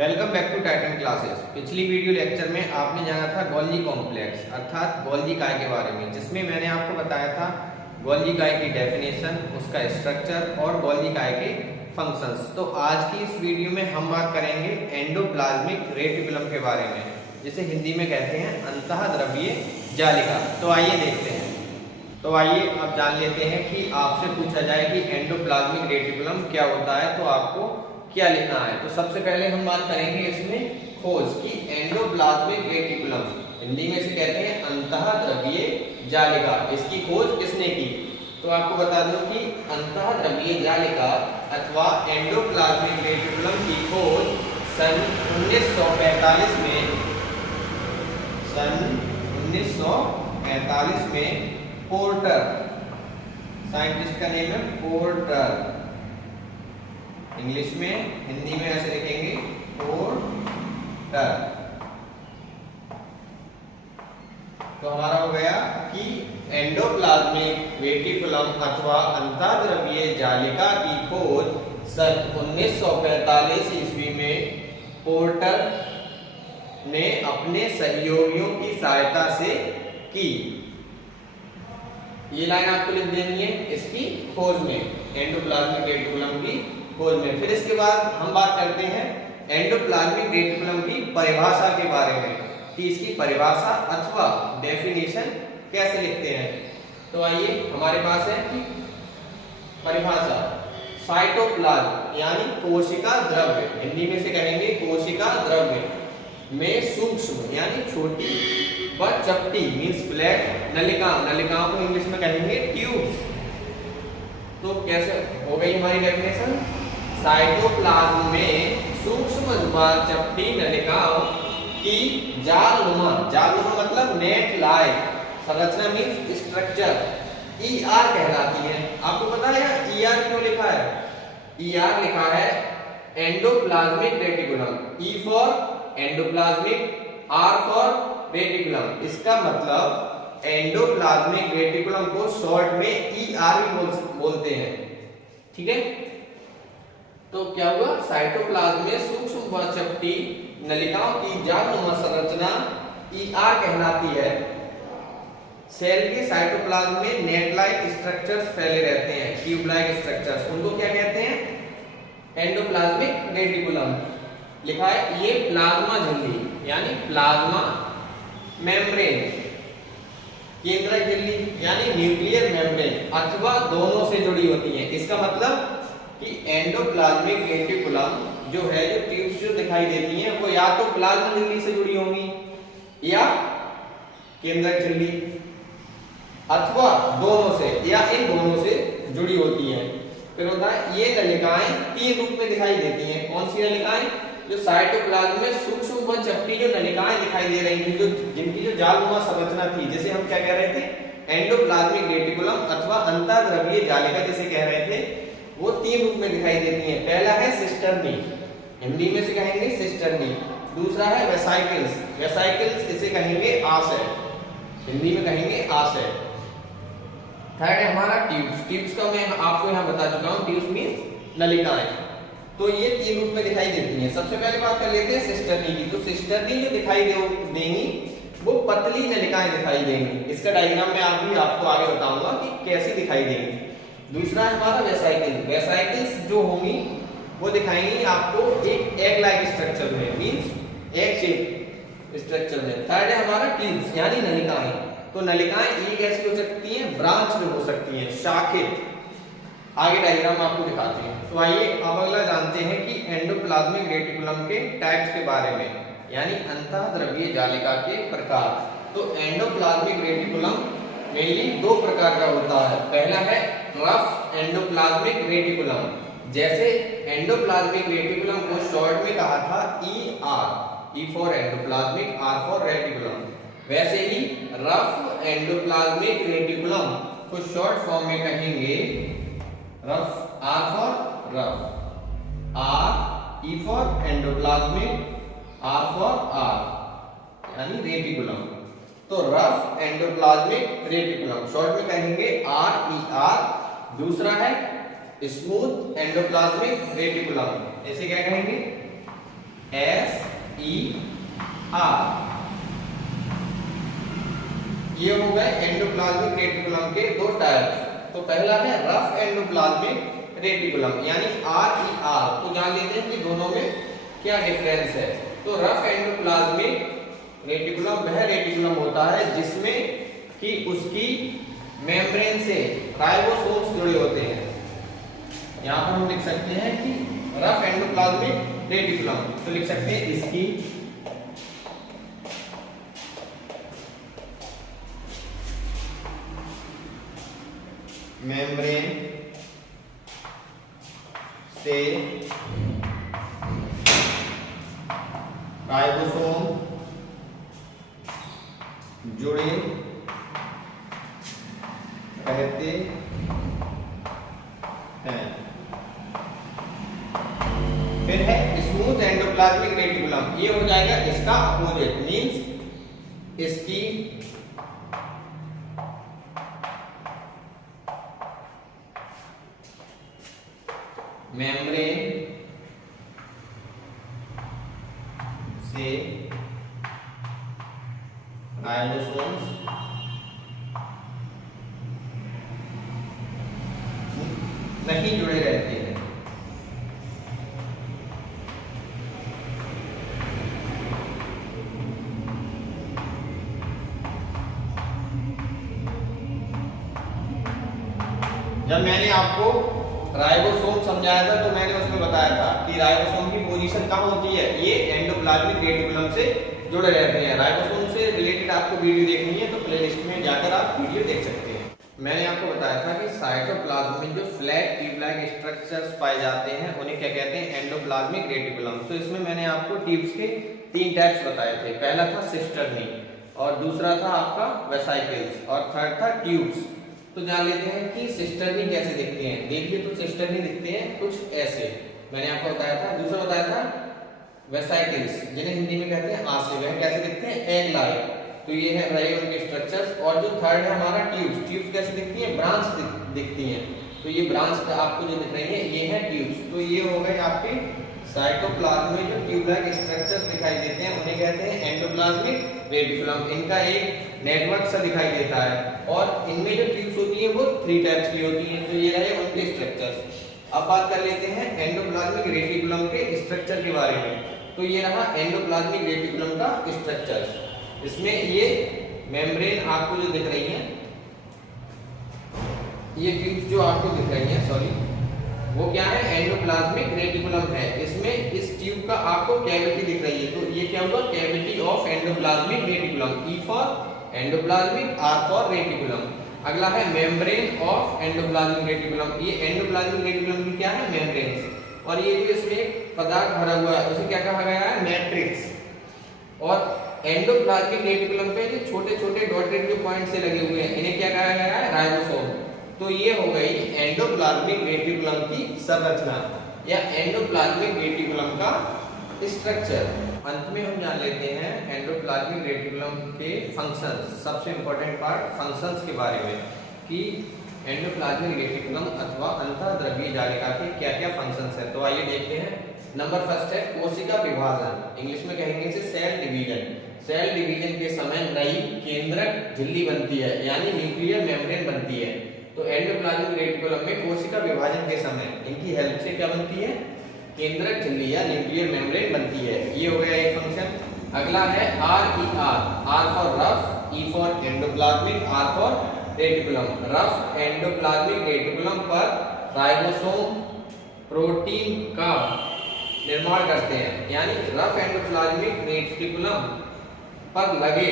Welcome back to Titan classes. पिछली video lecture में आपने जाना था गोल्जी कॉम्प्लेक्स अर्थात गोल्जी काय के बारे में, जिसमें मैंने आपको बताया था गोल्जी काय की डेफिनेशन, उसका स्ट्रक्चर और गोल्जी काय के फंक्शंस। तो आज की इस वीडियो में हम बात करेंगे एंडोप्लाज्मिक रेटिकुलम के बारे में, जिसे हिंदी में कहते हैं अंतःद्रव्यीय जालिका। तो आइए देखते हैं। तो आइए अब जान लेते हैं कि आपसे पूछा जाए कि एंडोप्लाज्मिक रेटिकुलम क्या होता है तो आपको क्या लिखना है। तो सबसे पहले हम बात करेंगे इसमें खोज की। एंडोप्लाज्मिक रेटिकुलम हिंदी में से कहते हैं अंतःद्रव्यीय जालिका। इसकी खोज किसने की? तो आपको बता दूं कि अंतःद्रव्यीय जालिका अथवा एंडोप्लाज्मिक रेटिकुलम की खोज सन 1945 में पोर्टर, साइंटिस्ट का नेम है पोर्टर, इंग्लिश में, हिंदी में ऐसे लिखेंगे पोर्टर। तो हमारा हो गया कि एंडोप्लाज्मिक रेटिकुलम अथवा अंतःद्रव्यीय जालिका की खोज सन 1945 ईस्वी में पोर्टर ने अपने सहयोगियों की सहायता से की। ये लाइन आपको लिख देनी है इसकी खोज में, एंडोप्लाज्मिक रेटिकुलम की खोज में। फिर इसके बाद हम बात करते हैं एंडोप्लाज्मिक रेटिकुलम की परिभाषा के बारे में कि इसकी परिभाषा अथवा डेफिनेशन कैसे लिखते हैं। तो आइए हमारे पास है कि परिभाषा साइटोप्लाज्म यानी कोशिका द्रव्य, हिंदी में से कहेंगे कोशिका द्रव्य में सूक्ष्म यानी छोटी व चपटी मींस फ्लैट नलिका, नलिकाओं को इंग्लिश में कहेंगे ट्यूब्स। तो कैसे हो गई हमारी डेफिनेशन? साइटोप्लाज्म में सूक्ष्म व चपटी नलिकाओं की जालनुमा, जालनुमा मतलब नेट लाइक संरचना मींस स्ट्रक्चर ER कहलाती है। आपको पता है ER क्यों लिखा है? ER लिखा है endoplasmic reticulum, E for endoplasmic, R for reticulum. इसका मतलब एंडोप्लाज्मिक रेटिकुलम को शॉर्ट में ER भी बोलते हैं। ठीक है, तो क्या हुआ? साइटोप्लाज्म में सूक्ष्म व चपटी नलिकाओं की जालनुमा संरचना ER कहलाती है। सेल के साइटोप्लाज्म में नेट लाइक स्ट्रक्चर्स फैले रहते हैं, ट्यूब लाइक स्ट्रक्चर्स, उनको क्या कहते हैं? Endoplasmic reticulum. लिखा है ये प्लाज्मा झिल्ली यानी प्लाज्मा मेम्ब्रेन, केंद्रक झिल्ली यानी न्यूक्लियर मेम्ब्रेन अथवा दोनों से जुड़ी होती है। इसका मतलब कि एंडोप्लाज्मिक रेटिकुलम जो है, जो ट्यूब्स जो दिखाई देती हैं वो या तो प्लाज्मा झिल्ली से जुड़ी होंगी या केंद्रक झिल्ली अथवा दोनों से या इन दोनों से जुड़ी होती हैं। फिर होता है ये नलिकाएं तीन रूप में दिखाई देती हैं। कौन सी नलिकाएं? जो साइटोप्लाज्म में सूक्ष्म व चपटी जो नलिकाएं दिखाई दे रही थी, जो जिनकी जो जालनुमा संरचना थी, जिसे हम क्या कह रहे थे? एंडोप्लाज्मिक रेटिकुलम अथवा अंतःद्रव्यीय जालिका जिसे कह रहे थे, वो तीन रूप में दिखाई देती हैं। पहला है सिस्टर्नी, हिंदी में से कहेंगे सिस्टर्नी। दूसरा है वेसाइकल्स, वेसाइकल्स इसे कहेंगे आशय, हिंदी में कहेंगे आशय। थर्ड है हमारा ट्यूब्स, ट्यूब्स का मैं आपको यहाँ बता चुका हूँ, ट्यूब्स मींस नलिकाएं। तो ये तीन रूप में दिखाई देती हैं। सबसे पहले बात कर लेते हैं सिस्टर्नी की। तो सिस्टर्नी जो दिखाई देंगी वो पतली नलिकाएं दिखाई देंगी। इसका डायग्राम मैं आपको आगे बताऊंगा कि कैसी दिखाई देंगी। दूसरा है हमारा वेसाइकल, वेसाइकल्स जो होंगी वो दिखाएंगी आपको एक एग लाइक स्ट्रक्चर में मींस एग शेप स्ट्रक्चर में। थर्ड है हमारा ट्यूब्स यानी नलिकाएं। तो नलिकाएं एक कैसी हो सकती हैं? ब्रांच में हो सकती हैं, शाखित। आगे डायग्राम आपको दिखाते हैं। तो आइए अब अगला जानते हैं कि एंडोप्लाज्मिक रेटिकुलम के टाइप्स के बारे में, यानी अंतःद्रव्यीय जालिका के प्रकार। तो एंडोप्लाज्मिक रेटिकुलम मेनली दो प्रकार का होता है। पहला है रफ एंडोप्लाज्मिक रेटिकुलम, जैसे एंडोप्लाज्मिक रेटिकुलम को शॉर्ट में कहा था ER, E for endoplasmic, R for reticulum. वैसे ही रफ एंडोप्लाज्मिक रेटिकुलम को शॉर्ट फॉर्म में कहेंगे rough, R for rough, R, E for endoplasmic, R for R यानी रेटिकुलम। तो रफ एंडोप्लाज्मिक रेटिकुलम शॉर्ट में कहेंगे RER। दूसरा है स्मूथ एंडोप्लाज्मिक रेटिकुलम, ऐसे क्या कहेंगे? SER। ये हो गए एंडोप्लाज्मिक रेटिकुलम के दो टाइप्स। तो पहला है रफ एंडोप्लाज्मिक रेटिकुलम यानी RER। तो जान लेते हैं कि दोनों में क्या डिफरेंस है। तो रफ एंडोप्लाज्मिक रेटिकुलम वह रेटिकुलम होता है जिसमें कि उसकी मेम्ब्रेन से राइबोसोम्स जुड़े होते हैं। यहां पर हम लिख सकते हैं कि रफ एंडोप्लाज्मिक रेटिकुलम, तो लिख सकते हैं इसकी मेम्ब्रेन से राइबोसोम जुड़े रहते हैं। फिर है स्मूथ एंडोप्लाज्मिक रेटिकुलम। ये हो जाएगा इसका अपोजिट, मींस इसकी मेम्ब्रेन से राइबोसोम्स नहीं जुड़े रहते हैं। जब मैंने आपको राइबोसोम समझाया था तो मैंने उसमें बताया था कि राइबोसोम की पोजीशन कहाँ होती है, ये एंडोप्लाज्मिक रेटिकुलम से जुड़े रहते हैं। राइबोसोम से रिलेटेड आपको वीडियो देखनी है तो प्लेलिस्ट में जाकर आप वीडियो देख सकते हैं। मैंने आपको बताया था कि साइटोप्लाज्म में जो फ्लैट ट्यूब लाइक स्ट्रक्चर्स पाए जाते हैं उन्हें क्या कहते हैं, एंडोप्लाज्मिक रेटिकुलम। तो इसमें मैंने आपको ट्यूब्स के 3 टाइप्स बताए थे। पहला था सिस्टर्नी और दूसरा था आपका वेसाइकल्स और थर्ड था ट्यूब्स। तो जान लेते हैं कि सिस्टर्नी कैसे दिखते हैं। देखिए तो सिस्टर्नी दिखते हैं कुछ ऐसे, मैंने आपको बताया था। दूसरा बताया था वेसाइकल्स जिन्हें हिंदी में कहते हैं आंसे, वह कैसे दिखते हैं, एग लाइक। तो ये है रहे उनके स्ट्रक्चर्स। और जो थर्ड है हमारा ट्यूब्स। ट्यूब्स कैसे दिखती हैं, ब्रांच दिखती हैं। तो ये ब्रांच आपको जो दिख रही है ये है ट्यूब्स। तो ये हो गए आपके साइटोप्लाज्म में जो ट्यूब लाइक स्ट्रक्चर्स दिखाई देते हैं उन्हें कहते हैं एंडोप्लाज्मिक रेटिकुलम। इनका एक नेटवर्क सा दिखाई देता है और इनमें जो ट्यूब्स होती है वो 3 टाइप्स की होती हैं। तो ये रहे उनके स्ट्रक्चर्स। अब बात कर लेते हैं एंडोप्लाज्मिक रेटिकुलम के स्ट्रक्चर के बारे में। तो ये रहा एंडोप्लाज्मिक रेटिकुलम का स्ट्रक्चर। इसमें ये मेम्ब्रेन आपको जो दिख रही है, ये ट्यूब्स जो आपको दिख रही है, सॉरी, वो क्या है, एंडोप्लाज्मिक रेटिकुलम है। इसमें इस ट्यूब का आपको कैविटी दिख रही है। तो ये क्या हुआ, cavity of endoplasmic reticulum. E for endoplasmic, R for reticulum. अगला है मेम्ब्रेन ऑफ एंडोप्लाज्मिक रेटिकुलम। ये एंडोप्लाज्मिक रेटिकुलम की क्या है, मेम्ब्रेन। और ये जो इसमें पदार्थ भरा हुआ है उसे क्या कहा गया है, मैट्रिक्स। और एंडोप्लाज्मिक रेटिकुलम पे जो छोटे छोटे डॉटेड जो पॉइंट से लगे हुए हैं इन्हें क्या कहा गया है, राइबोसोम। तो ये हो गई एंडोप्लाज्मिक रेटिकुलम की संरचना या एंडोप्लाज्मिक रेटिकुलम का स्ट्रक्चर। अंत में हम जान लेते हैं एंडोप्लाज्मिक रेटिकुलम के फंक्शंस। सबसे इंपॉर्टेंट पार्ट फंक्शंस के बारे में कि एंडोप्लाज्मिक रेटिकुलम अथवा अंतःद्रव्यीय जालिका के क्या क्या फंक्शंस हैं। तो आइए देखते हैं। नंबर फर्स्ट है कोशिका विभाजन, इंग्लिश में कहेंगे इसे सेल डिवीजन। सेल डिवीजन के समय नई केंद्रक झिल्ली बनती है यानी न्यूक्लियर मेम्ब्रेन बनती है। तो एंडोप्लाज्मिक रेटिकुलम में कोशिका विभाजन के समय इनकी हेल्प से क्या बनती है, केंद्रक झिल्ली या न्यूक्लियर मेम्ब्रेन बनती है। ये हो गया एक फंक्शन। अगला है RER, R for rough, E for endoplasmic, R for reticulum. Rough endoplasmic reticulum पर राइबोसोम प्रोटीन का निर्माण करते हैं, यानी रफ एंडोप्लाज्मिक रेटिकुलम पर लगे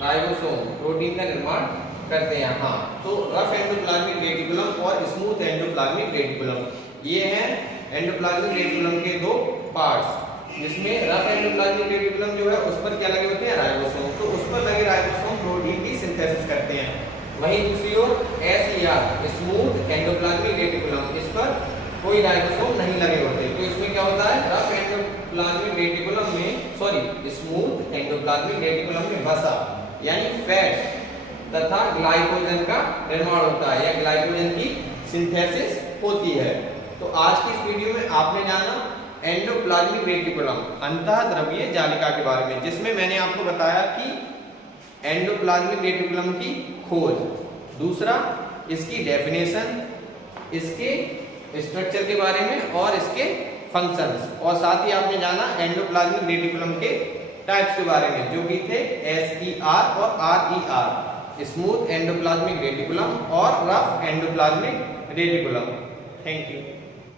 राइबोसोम प्रोटीन का निर्माण करते हैं। हाँ, तो रफ एंडोप्लाज्मिक रेटिकुलम और स्मूथ एंडोप्लाज्मिक रेटिकुलम, ये हैं एंडोप्लाज्मिक रेटिकुलम के 2 पार्ट्स। जिसमें रफ एंडोप्लाज्मिक रेटिकुलम जो है उस पर क्या लगे होते हैं, राइबोसोम। तो उस पर लगे राइबोसोम प्रोटीन की सिंथेसिस करते हैं। वहीं दूसरी ओर SER, स्मूथ एंडोप्लाज्मिक रेटिकुलम, इस पर कोई राइबोसोम नहीं लगे होते। तो इसमें क्या होता है, रफ एंडोप्लाज्मिक रेटिकुलम में, सॉरी, स्मूथ एंडोप्लाज्मिक रेटिकुलम में वसा यानी फैट तथा ग्लाइकोजन का निर्माण होता है या ग्लाइकोजन की सिंथेसिस होती है। तो आज की इस वीडियो में आपने जाना एंडोप्लाज्मिक रेटिकुलम अंतःद्रव्यीय जालिका के बारे में, जिसमें मैंने आपको बताया कि एंडोप्लाज्मिक रेटिकुलम की खोज, दूसरा इसकी डेफिनेशन, इसके स्ट्रक्चर के बारे में और इसके फंक्शंस, और साथ ही आपने जाना एंडोप्लाज्मिक रेटिकुलम के टाइप्स के बारे में जो कि थे SER और RER, स्मूथ एंडोप्लाज्मिक रेटिकुलम और rough endoplasmic reticulum. Thank you.